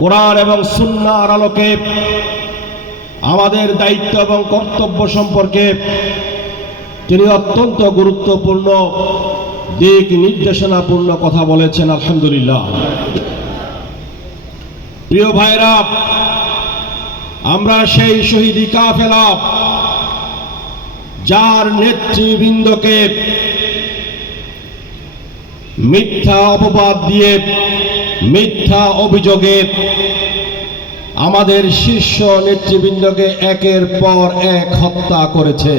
কোরআন এবং সুন্নার আলোকে, আমাদের দায়িত্ব এবং কর্তব্য সম্পর্কে তিনি অত্যন্ত গুরুত্বপূর্ণ দিক নির্দেশনাপূর্ণ কথা বলেছেন, আলহামদুলিল্লাহ। প্রিয় ভাইরা, আমরা সেই শহীদি কাফেলা যার নেতৃবৃন্দকে মিথ্যা অপবাদ দিয়ে মিথ্যা অভিযোগে আমাদের শীর্ষ নেতৃবৃন্দকে একের পর এক হত্যা করেছে।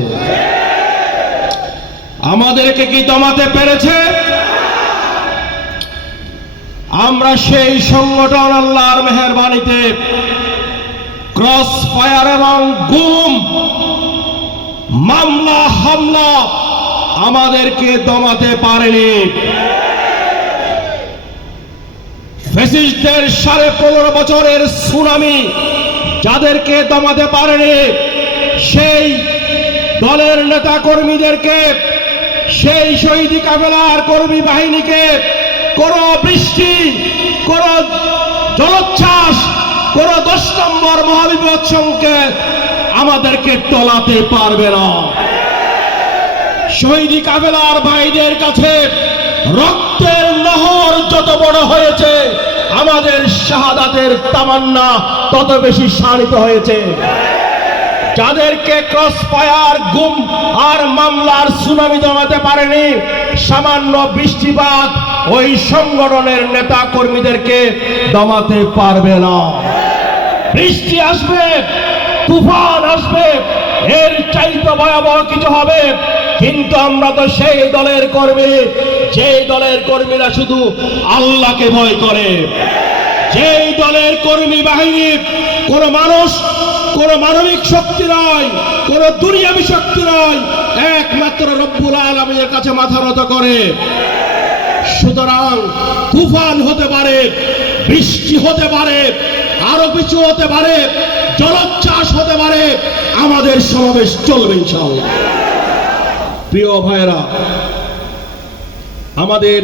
আমাদেরকে কি দমাতে পেরেছে? আমরা সেই সংগঠন আল্লাহর মেহরবানিতে ক্রস ফায়ার এবং গুম, মামলা, হামলা আমাদেরকে দমাতে পারেনি। ফেসিস্টদের সাড়ে পনেরো বছরের সুনামি যাদেরকে দমাতে পারেনি, সেই দলের নেতা কর্মীদেরকে সেই শহীদ কাফেলার কর্মী বাহিনীকে কোন বৃষ্টি কোন জলোচ্ছ্বাস, কোন দশ নম্বর মহাবিপদ সঙ্গে আমাদেরকে টলাতে পারবে না। শহীদ কাফেলার ভাইদের কাছে রক্তের নহর যত বড় হয়েছে আমাদের শাহাদাতের তামান্না তত বেশি শানিত হয়েছে। যাদেরকে ক্রস ফায়ার, গুম আর মামলার সুনামি জমাতে পারেনি, সামান্য বৃষ্টিপাত ওই সংগঠনের নেতা কর্মীদেরকে দমাতে পারবে না। বৃষ্টি আসবে, তুফান আসবে, এর চাইতে ভয়াবহ কিছু হবে কিন্তু আমরা তো সেই দলের কর্মী। যেই দলের কর্মীরা শুধু আল্লাহকে ভয় করে। যেই দলের কর্মী বাহিনী কোন মানুষ, কোন মানবিক শক্তি নয় কোন দুনিয়াবী শক্তি নয় একমাত্র রব্বুল আলমীর কাছে মাথা নত করে। সুতরাং তুফান হতে পারে, বৃষ্টি হতে পারে, আরও কিছু হতে পারে, জলোচ্ছ্বাস হতে পারে, আমাদের সমাবেশ চলবে ইনশাআল্লাহ। প্রিয় ভাইরা আমাদের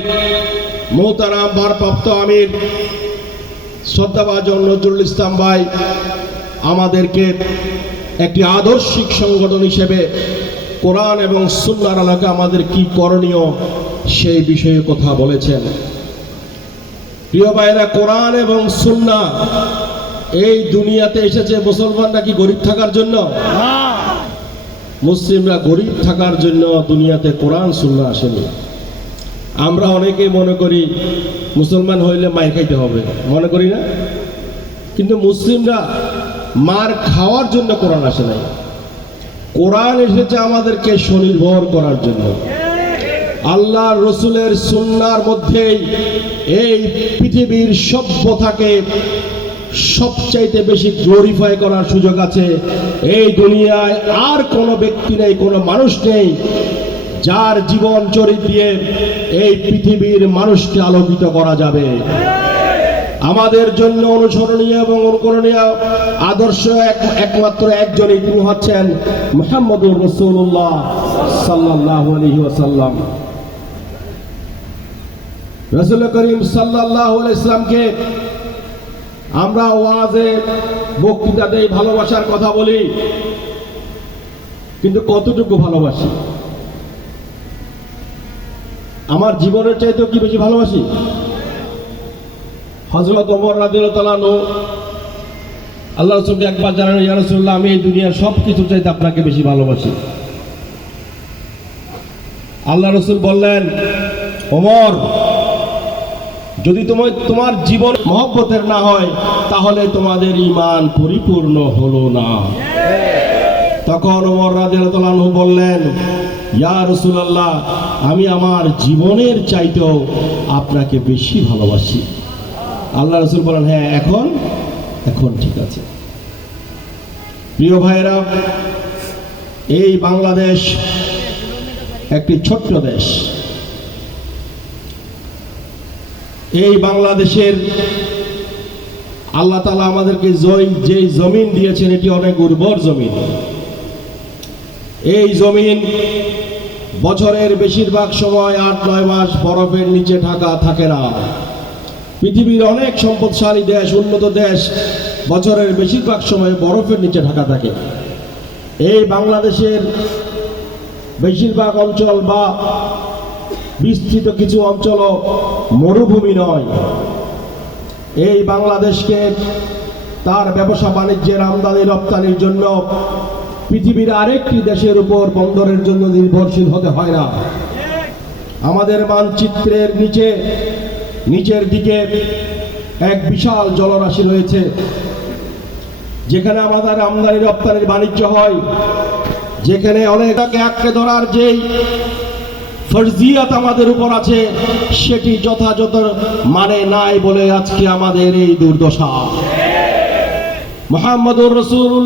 মোহতারাম ভারপ্রাপ্ত আমির শ্রদ্ধাভাজন নজরুল ইসলাম ভাই আমাদেরকে একটি আদর্শিক সংগঠন হিসেবে কোরআন এবং সুন্নার আলাকে আমাদের কি করণীয় সেই বিষয়ে কথা বলেছেন। প্রিয় ভাইরা কোরআন এবং সুন্না এই দুনিয়াতে এসেছে, মুসলমানরা কি গরিব থাকার জন্য? মুসলিমরা গরিব থাকার জন্য দুনিয়াতে কোরআন সুন্না আসেনি। আমরা অনেকে মনে করি মুসলমান হইলে মায়ের খাইতে হবে। মনে করি না? কিন্তু মুসলিমরা মার খাওয়ার জন্য কোরআন আসে নাই। কোরআন এসেছে আমাদেরকে স্বনির্ভর করার জন্য। আল্লাহ রসুলের সুন্নার মধ্যেই এই পৃথিবীর সভ্যতাকে সবচাইতে বেশি গ্লোরিফাই করার সুযোগ আছে এই দুনিয়ায় আর কোনো ব্যক্তি নেই, কোনো মানুষ নেই যার জীবন চরিত দিয়ে এই পৃথিবীর মানুষকে আলোকিত করা যাবে। আমাদের জন্য অনুসরণীয় এবং অনুকরণীয় আদর্শ একমাত্র একজনই তিনি হচ্ছেন মোহাম্মদুর রসুল্লাহ সাল্লাহ আলহি ওসাল্লাম রসুল করিম সাল্লাহ ইসলামকে আমরা ওয়াজে বক্তৃতা দেই, ভালোবাসার কথা বলি, কিন্তু কতটুকু ভালোবাসি? আমার জীবনের চাইতে কি বেশি ভালোবাসি? হজরত ওমর রাদিয়াল্লাহু আল্লাহ রসুল একবার জানান ইয়া রাসূলুল্লাহ, আমি এই দুনিয়ার সব কিছু চাইতে আপনাকে বেশি ভালোবাসি। আল্লাহ রসুল বললেন, ওমর যদি তোমার তোমার জীবন মহব্বতের না হয়, তাহলে তোমাদের ইমান পরিপূর্ণ হলো না। তখন ওমর রাদিয়াল্লাহু বললেন, ইয়া আমি আমার জীবনের চাইতেও আপনাকে বেশি ভালোবাসি। আল্লাহ রসুল বলেন হ্যাঁ এখন এখন ঠিক আছে। প্রিয় ভাইরা এই বাংলাদেশ একটি ছোট্ট দেশ। এই বাংলাদেশের আল্লাহ তালা আমাদেরকে জয় যে জমিন দিয়েছেন, এটি অনেক উর্বর জমিন। এই জমিন বছরের বেশিরভাগ সময় আট, নয় মাস বরফের নিচে ঢাকা থাকে না। পৃথিবীর অনেক সম্পদশালী দেশ, উন্নত দেশ বছরের বেশিরভাগ সময় বরফের নিচে ঢাকা থাকে। এই বাংলাদেশের বেশিরভাগ অঞ্চল বা বিস্তৃত কিছু অঞ্চলও মরুভূমি নয়। এই বাংলাদেশকে তার ব্যবসা বাণিজ্যের আমদানি রপ্তানির জন্য পৃথিবীর আরেকটি দেশের উপর বন্দরের জন্য নির্ভরশীল হতে হয় না। আমাদের মানচিত্রের নিচে, নিচের দিকে এক বিশাল জলরাশি রয়েছে, যেখানে আমাদের আমদানি রপ্তানির বাণিজ্য হয়, যেখানে অনেকটাকে আঁকড়ে ধরার যেই ফরজিয়াত আমাদের উপর আছে, সেটি যথাযথ মানে নাই বলে আজকে আমাদের এই দুর্দশা। মোহাম্মদুর রসুল